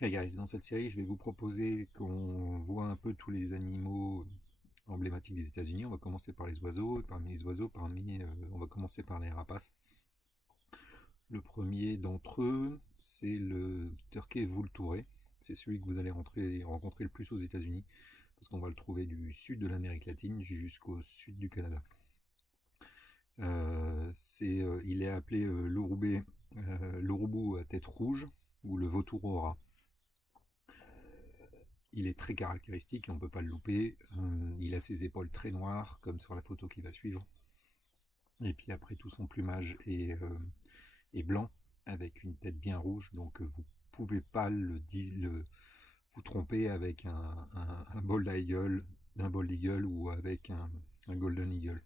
Hey guys, dans cette série, je vais vous proposer qu'on voit un peu tous les animaux emblématiques des États-Unis. On va commencer par les oiseaux. Parmi les oiseaux, on va commencer par les rapaces. Le premier d'entre eux, c'est le turkey vulturé. C'est celui que vous allez rencontrer le plus aux États-Unis, parce qu'on va le trouver du sud de l'Amérique latine jusqu'au sud du Canada. Il est appelé l'ouroubou à tête rouge ou le vautour au rat. Il est très caractéristique et on ne peut pas le louper. Il a ses épaules très noires, comme sur la photo qui va suivre. Et puis après, tout son plumage est blanc, avec une tête bien rouge. Donc vous ne pouvez pas vous tromper avec un bald eagle, d'un bald eagle ou avec un golden eagle.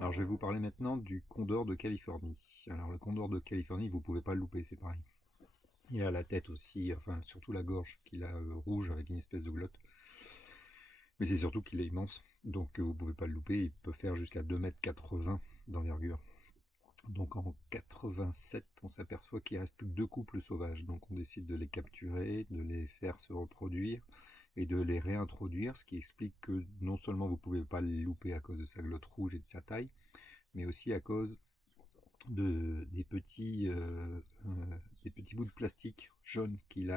Alors je vais vous parler maintenant du condor de Californie. Alors le condor de Californie, vous ne pouvez pas le louper, c'est pareil. Il a la tête aussi, enfin surtout la gorge qu'il a rouge avec une espèce de glotte. Mais c'est surtout qu'il est immense, donc vous ne pouvez pas le louper. Il peut faire jusqu'à 2,80 m d'envergure. Donc en 87, on s'aperçoit qu'il reste plus que 2 couples sauvages. Donc on décide de les capturer, de les faire se reproduire et de les réintroduire, ce qui explique que non seulement vous ne pouvez pas les louper à cause de sa glotte rouge et de sa taille, mais aussi à cause des petits bouts de plastique jaunes qu'ils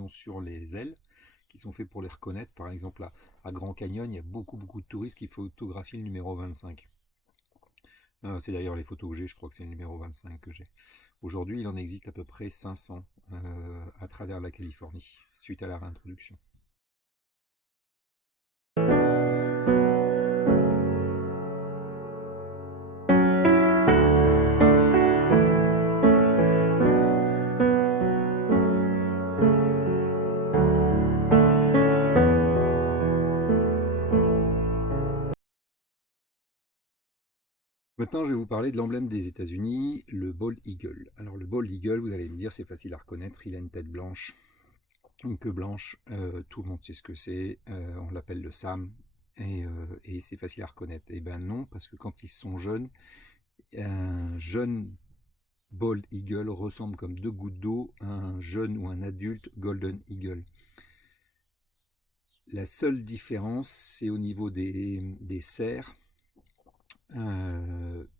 ont sur les ailes, qui sont faits pour les reconnaître. Par exemple, à Grand Canyon, il y a beaucoup de touristes qui photographient le numéro 25. C'est d'ailleurs les photos que j'ai, je crois que c'est le numéro 25 que j'ai. Aujourd'hui, il en existe à peu près 500 à travers la Californie, suite à la réintroduction. Maintenant, je vais vous parler de l'emblème des États-Unis, le bald eagle. Alors, le bald eagle, vous allez me dire, c'est facile à reconnaître, il a une tête blanche, une queue blanche, tout le monde sait ce que c'est, on l'appelle le Sam, et c'est facile à reconnaître. Eh ben non, parce que quand ils sont jeunes, un jeune bald eagle ressemble comme deux gouttes d'eau à un jeune ou un adulte golden eagle. La seule différence, c'est au niveau des cerfs,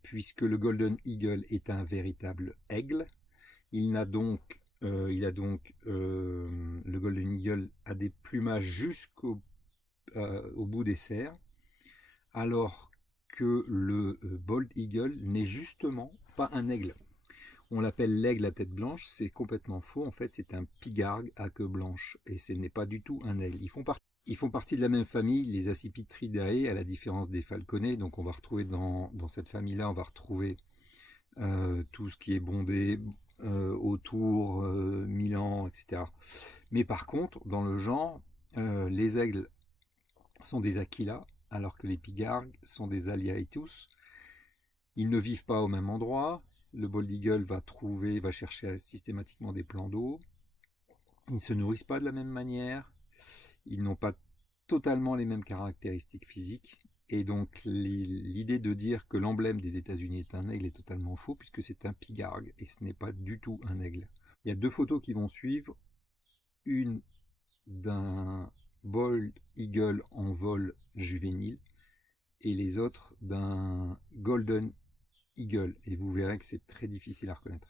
puisque le golden eagle est un véritable aigle. Le golden eagle a des plumages jusqu'au au bout des serres, alors que le bald eagle n'est justement pas un aigle. On l'appelle l'aigle à tête blanche, c'est complètement faux. En fait, c'est un pigargue à queue blanche et ce n'est pas du tout un aigle. Ils font partie de la même famille, les Accipitridae, à la différence des falconets. Donc, on va retrouver dans cette famille-là, on va retrouver tout ce qui est bondé, autour, Milan, etc. Mais par contre, dans le genre, les aigles sont des aquila, alors que les pigargues sont des aliaetus. Ils ne vivent pas au même endroit. Le bald eagle va chercher systématiquement des plans d'eau. Ils ne se nourrissent pas de la même manière. Ils n'ont pas totalement les mêmes caractéristiques physiques. Et donc l'idée de dire que l'emblème des États-Unis est un aigle est totalement faux, puisque c'est un pigargue et ce n'est pas du tout un aigle. Il y a 2 photos qui vont suivre. Une d'un bald eagle en vol juvénile et les autres d'un golden eagle. Et vous verrez que c'est très difficile à reconnaître.